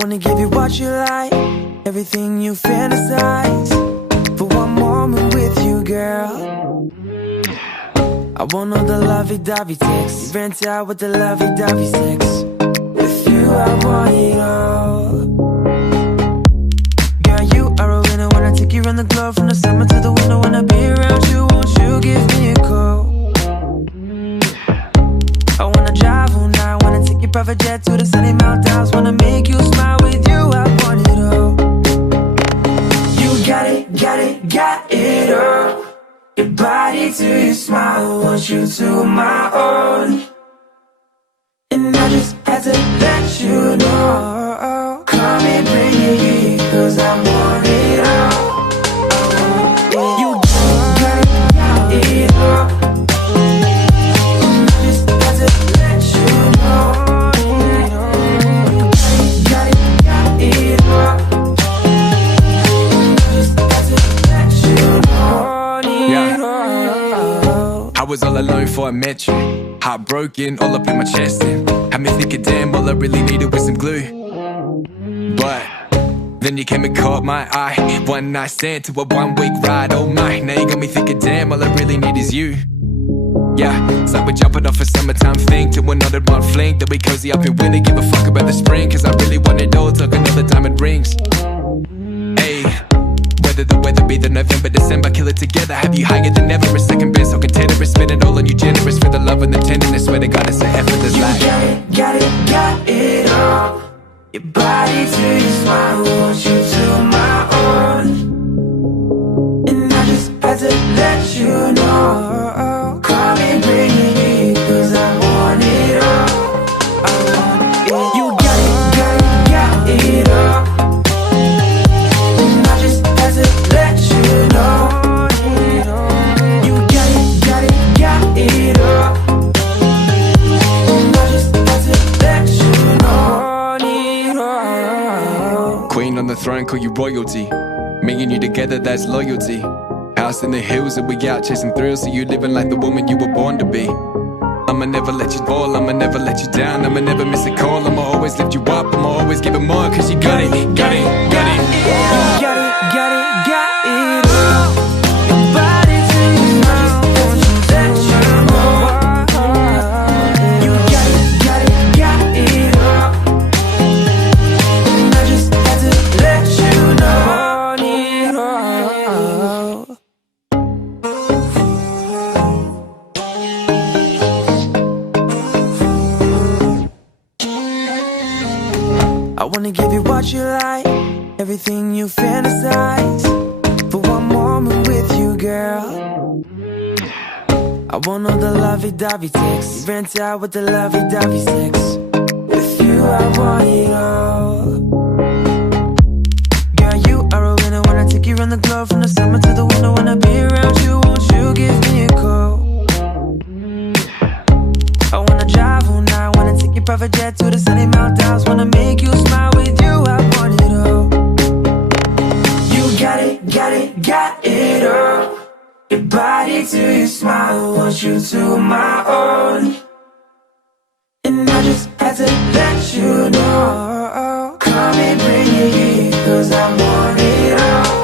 wanna give you what you like, everything you fantasize. For one moment with you, girl. I want all the lovey-dovey texts, you rent out with the lovey-dovey sex. With you I want it all. Girl, you are a winner when I take you around the globe. From the summer to the winter, when I be around you, won't you give me a call? I wanna drive all night, wanna take your private jet to the sunny mountains. Wanna make you smile, with you I want it all. You got it, got it, got it all. Your body to your smile, want you to my own. And I just had to let you know, come and bring it here, cause I want it all. You got it, got it all. And I just had to let you know, got it, got it all. And I just had to let you know. I was all alone before I met you, heartbroken, all up in my chest, and had me thinking, damn, all I really needed was some glue. But then you came and caught my eye, one night stand to a 1 week ride, oh my. Now you got me thinking, damn, all I really need is you. Yeah, it's like we're jumping off a summertime thing to another one fling, that we cozy up in winter, give a fuck about the spring, cause I really want it all, took another diamond rings. Ayy, whether the weather be the November, December, kill it together. Have you higher than ever, a second best, so contented, spend it all on you, generous for the love and the tenderness. Swear to God, it's an effortless life. Got it all. Your body to your smile, want you to my own. And I just had to let you know, come and bring it here, cause I want it all. I want it all. You got it all. And I just had to let you know, you got it all. And I just had to let you know. Queen on the throne, call you royalty. Me and you together, that's loyalty. House in the hills and we out chasing thrills, so you living like the woman you were born to be. I'ma never let you fall, I'ma never let you down, I'ma never miss a call, I'ma always lift you up, I'ma always give it more, cause you got it, got it, got it. You got it all. Your body to your smile, want you to let you know. You got it all. And I just had to let you know. I wanna give you what you like, everything you fantasize. For one moment with you, girl. I want all the lovey-dovey texts, you rent out with the lovey-dovey sex. With you I want it all. Girl, you are a winner when I take you around the globe. From the summer to the winter, when I be around you, won't you give me a call? I wanna drive all night, wanna take your private jet to the sunny mountains. Wanna make you smile, with you I want it all. You got it all. Your body to your smile, want you to my own. And I just had to let you know, come and bring it here, cause I want it all.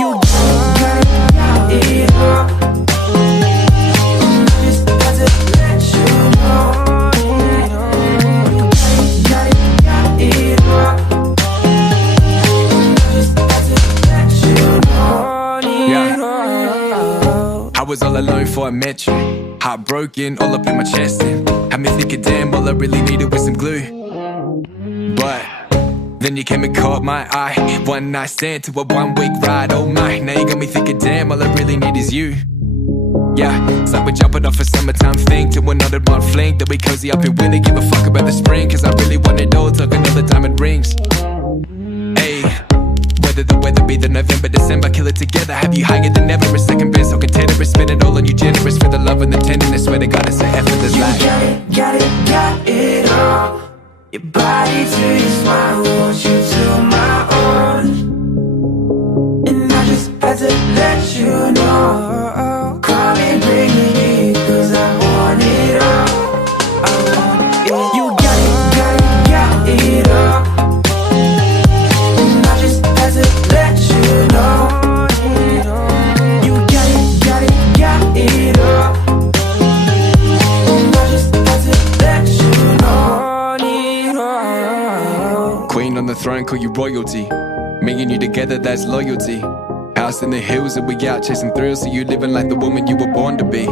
You got it all. And I just had to let you know, got it all. And I just had to let you know. I was all alone before I met you, heartbroken, all up in my chest, and had me thinking, damn, all I really needed was some glue. But then you came and caught my eye, one night stand to a 1 week ride, oh my. Now you got me thinking, damn, all I really need is you. Yeah, it's like we're jumping off a summertime thing to another one fling, that we cozy up in winter, give a fuck about the spring, cause I really want it all, took another diamond rings. Ayy, whether the weather be the November, December, kill it together. Have you higher than ever, a second best, so contented, spend it all on you, generous for the love and the tenderness. Swear to God, it's an effortless life. Got it all. Your body to your smile, want you to my own. And I just had to let you know, come and bring it here, cause I want it all. I want it all. You got it all. Queen on the throne, call you royalty. Me and you together, that's loyalty. House in the hills and we out chasing thrills, so you living like the woman you were born to be.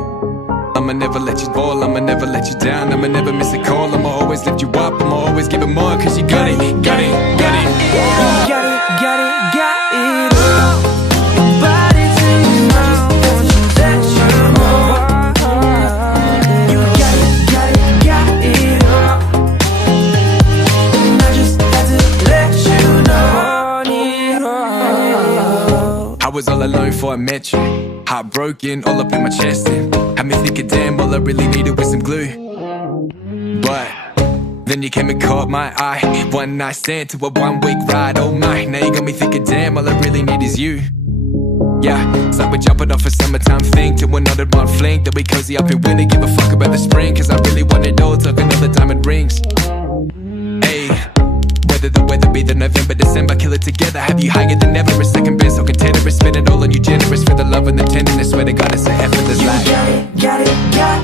I'ma never let you fall, I'ma never let you down, I'ma never miss a call, I'ma always lift you up, I'ma always give it more, cause you got it, got it, got it. You got it, got it, got it all. Your body to your mouth, that you know. You got it, got it all. And I just had to let you know. I was all alone before I met you, heartbroken, all up in my chest, and had me thinking, damn, all I really needed was some glue. But then you came and caught my eye. One night stand to a 1 week ride, oh my. Now you got me thinking, damn, all I really need is you. Yeah, it's like we're jumping off a summertime thing to another one fling. Then we cozy up in winter, give a fuck about the spring, cause I really want it all, talking all the diamond rings. Ayy, whether the weather be the November, December, kill it together. Have you higher than ever, a second best, so contentious. Spend it all on you, generous for the love and the tenderness. Swear to God, it's a effortless life. Got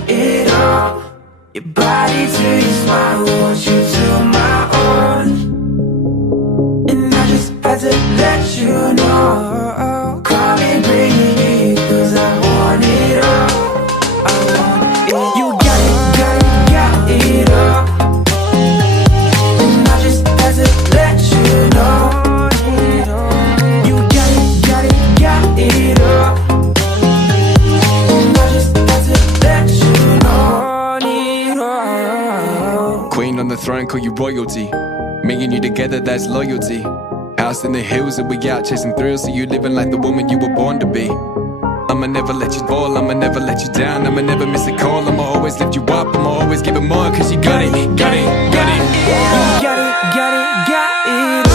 it all. Your body to your smile, want you to my own. And I just had to let you know. Call me, bring it, cause I want it all. I want it all. You got it all. And I just had to let you know. You got it all. And I just had to let you know. Queen on the throne, call you royalty. Me and you together, that's loyalty. House in the hills and we out chasing thrills, so you living like the woman you were born to be. I'ma never let you fall, I'ma never let you down, I'ma never miss a call, I'ma always lift you up, I'ma always give it more, cause you got it, got it, got it. Got it, got it, got it.